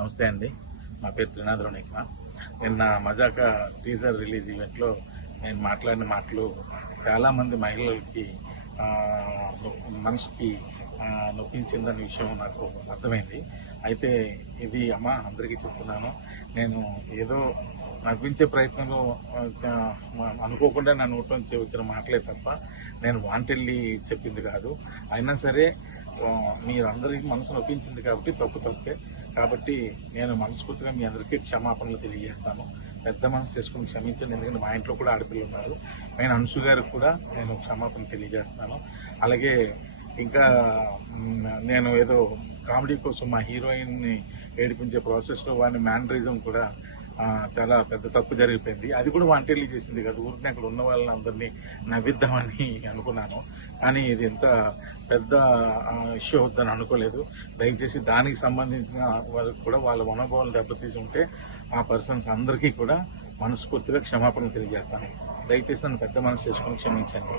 నమస్తే అండి. నా పేరు త్రినాథరావు నిఖిల. నిన్న మజాకా టీజర్ రిలీజ్ ఈవెంట్లో నేను మాట్లాడిన మాటలు చాలామంది మహిళలకి మనసుకి నొప్పించిందన్న విషయం నాకు అర్థమైంది. అయితే ఇది అందరికీ చెప్తున్నాను. నేను ఏదో నవ్వించే ప్రయత్నంలో అనుకోకుండా నా నోట్లోంచి వచ్చిన మాటలే తప్ప నేను వాంటెళ్ళి చెప్పింది కాదు. అయినా సరే మీరందరికీ మనసు నొప్పించింది కాబట్టి తప్పే. కాబట్టి నేను మనస్ఫూర్తిగా మీ అందరికీ క్షమాపణలు తెలియజేస్తాను. పెద్ద మనసు చేసుకుని క్షమించండి. ఎందుకంటే మా ఇంట్లో కూడా ఆడపిల్లలు ఉన్నారు. నేను అన్సు గారికి కూడా నేను క్షమాపణ తెలియజేస్తాను. అలాగే ఇంకా నేను ఏదో కామెడీ కోసం మా హీరోయిన్ని ఏడిపించే ప్రాసెస్లో వాడిని మ్యానరిజం కూడా చాలా పెద్ద తప్పు జరిగిపోయింది. అది కూడా వాంటెడ్లీ చేసింది కదా. ఊరికి అక్కడ ఉన్న వాళ్ళని అందరినీ నవ్విద్దామని అనుకున్నాను. కానీ ఇది ఎంత పెద్ద ఇష్యూ అవుద్దని అనుకోలేదు. దయచేసి దానికి సంబంధించిన వాళ్ళకి కూడా వాళ్ళ మనోభావాలు దెబ్బతీసి ఉంటే ఆ పర్సన్స్ అందరికీ కూడా మనస్ఫూర్తిగా క్షమాపణ తెలియజేస్తాను. దయచేసి నన్ను పెద్ద మనసు చేసుకొని క్షమించండి.